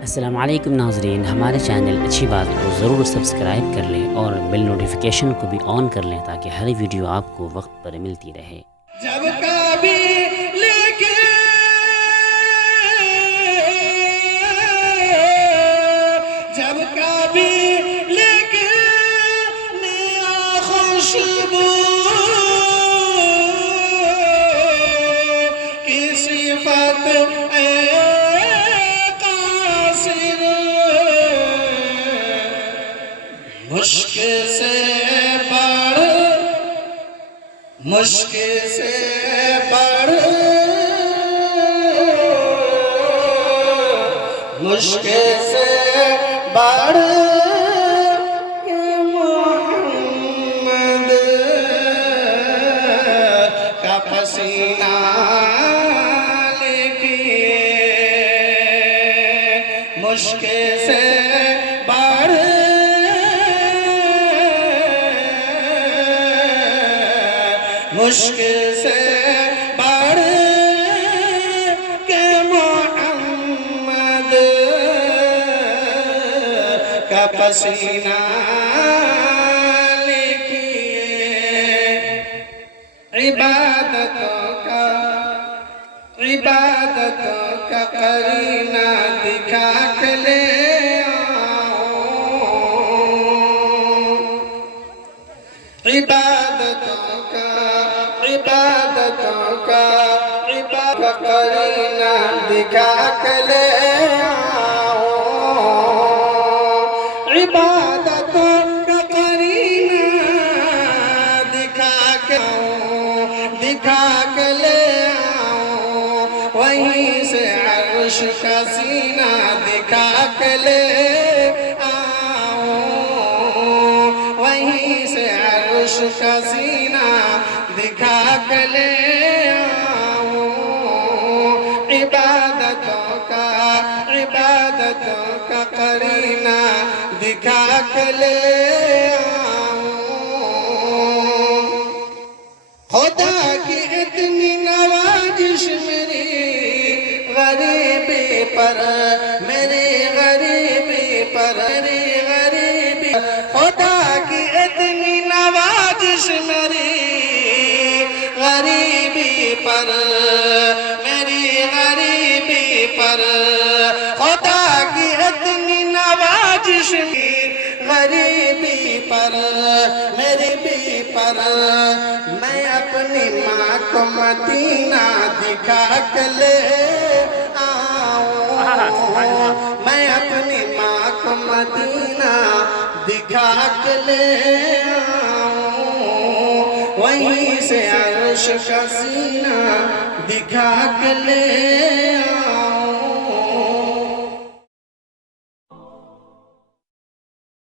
अस्सलामुअलैकुम नाज़रीन, हमारे चैनल अच्छी बात को ज़रूर सब्सक्राइब कर लें और बेल नोटिफिकेशन को भी ऑन कर लें ताकि हर वीडियो आपको वक्त पर मिलती रहे। जब कभी लेके जब कभी लेके नया खुशबू की सिफत कासिर मुश्किल से बढ़ मुश्किल से बढ़ मुश्किल से बढ़ के मोहम्मद का पसीना लेके मुश्किल से बढ़ मुश्किल से बढ़ के मोहम्मद का पसीना लिखिए इबादतों का करीना दिखा के ले आओ इबादतों का करीना दिखा के ले आओ इबादतों का करीना दिखा के ले आओ वहीं से अर्श का सीना दिखा के ले आओ वहीं से अर्श का सीना दिखा के ले आओ इबादतों का करीना दिखा के ले आओ खुदा की इतनी नवाजिश मेरी गरीबी पर मेरी गरीबी पर खुदा की इतनी नवाजिश मेरी गरीबी पर मेरी गरीबी पर खुदा की इतनी नवाजिश गरीबी पर मेरी भी पर मैं अपनी माँ को मदीना दिखा के ले आऊं मैं अपनी माँ को मदीना दिखा के ले आऊं वहीं से अर्श का सीना दिखा के ले आऊं